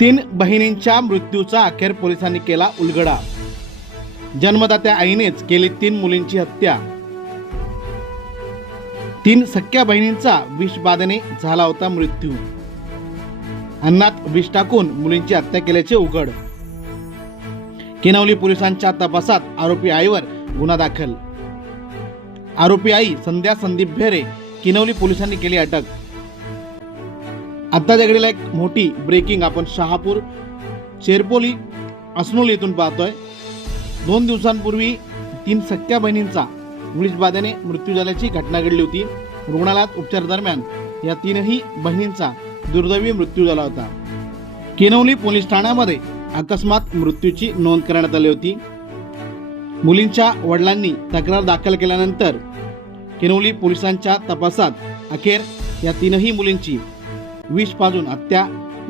तीन बहिणींच्या मृत्यूचा अखेर पोलिसांनी केला उलगडा. जन्मदात्या आईनेच केली तीन मुलींची हत्या. तीन सख्या बहिणींचा विषबाधने झाला होता मृत्यू. अन्नात विष टाकून मुलींची हत्या केल्याचे उघड. किनवली पोलिसांच्या तपासात आरोपी आईवर गुन्हा दाखल. आरोपी आई संध्या संदीप भेरे किनवली पोलिसांनी केली अटक. आता घडलेला एक मोठी ब्रेकिंग आपण शहापूर चेरपोली असनोल येथून पाहतोय. दोन दिवसांपूर्वी तीन सख्या बहिणींचा विषबाधेने मृत्यू झाल्याची घटना घडली होती. रुग्णालयात उपचार दरम्यान या तीनही बहिणींचा दुर्दैवी मृत्यू झाला होता. केनवली पोलीस ठाण्यामध्ये अकस्मात मृत्यूची नोंद करण्यात आली होती. मुलींच्या वडिलांनी तक्रार दाखल केल्यानंतर केनवली पोलिसांच्या तपासात अखेर या तीनही मुलींची विष पाजून हत्या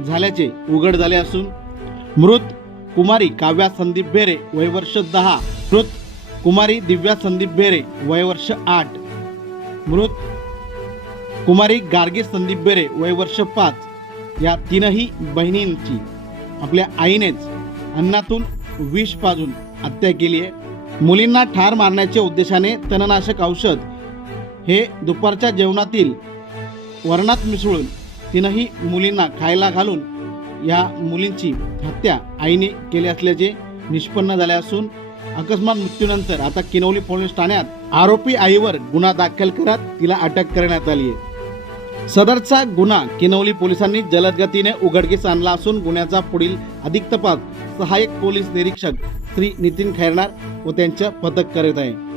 झाल्याचे उघड झाले असून मृत कुमारी काव्या संदीप बेरे वयवर्ष दहा मृत कुमारी दिव्या संदीप बेरे वयवर्ष आठ मृत कुमारी गार्गी संदीप बेरे वयवर्ष पाच या तीनही बहिणींची आपल्या आईनेच अन्नातून विष पाजून हत्या केली आहे. मुलींना ठार मारण्याच्या उद्देशाने तणनाशक औषध हे दुपारच्या जेवणातील वर्णात मिसळून तिनंही मुलींना खायला घालून या मुलींची हत्या आईने केली असल्याचे निष्पन्न झाले असून अकस्मात मृत्यूनंतर आता किनवली पोलीस ठाण्यात आरोपी आईवर गुन्हा दाखल करत तिला अटक करण्यात आली आहे. सदरचा गुन्हा किनवली पोलिसांनी जलदगतीने उघडकीस आणला असून गुन्ह्याचा पुढील अधिक तपास सहाय्यक पोलीस निरीक्षक श्री नितीन खैरणार व त्यांचं पथक करीत आहे.